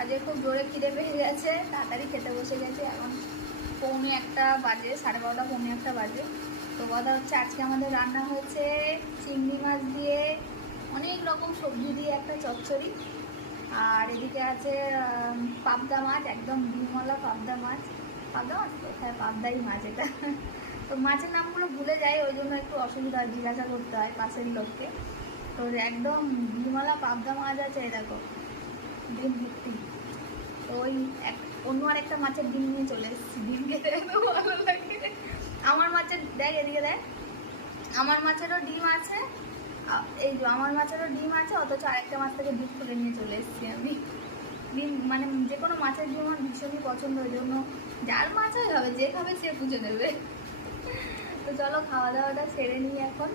আজকে খুব জোরে খিদে পেয়ে গেছে, তাড়াতাড়ি খেতে বসে গেছে। এখন 1:45 বাজে, 12:30 1:45 বাজে। তো কথা হচ্ছে আজকে আমাদের রান্না হয়েছে চিংড়ি মাছ দিয়ে অনেক রকম সবজি দিয়ে একটা চচ্চড়ি। আর এদিকে আছে পাবদা মাছ, একদম ডিমওয়ালা পাবদা মাছ। পাবদা মাছ তো, হ্যাঁ পাবদাই মাছ এটা। তো মাছের নামগুলো ভুলে যাই, ওই জন্য একটু অসুবিধা হয়, জিজ্ঞাসা করতে হয় পাশের লোককে। তো একদম ডিমওয়ালা পাবদা মাছ আছে, দেখো ডিম ভর্তি। তো ওই অন্য আরেকটা মাছের ডিম নিয়ে চলে এসেছি, ডিম খেতে এত ভালো লাগে। আমার মাছের দেখ, এদিকে দেখ, আমার মাছেরও ডিম আছে, এই যে আমার মাছেরও ডিম আছে, অথচ আরেকটা মাছ থেকে ডিম খুলে নিয়ে চলে এসেছি আমি। ডিম মানে যে কোনো মাছের ডিম আমার ভীষণই পছন্দ, ওই জন্য যার মাছ হয় হবে, যে খাবে সে বুঝে নেবে। তো চলো খাওয়া দাওয়াটা সেরে নিই এখন।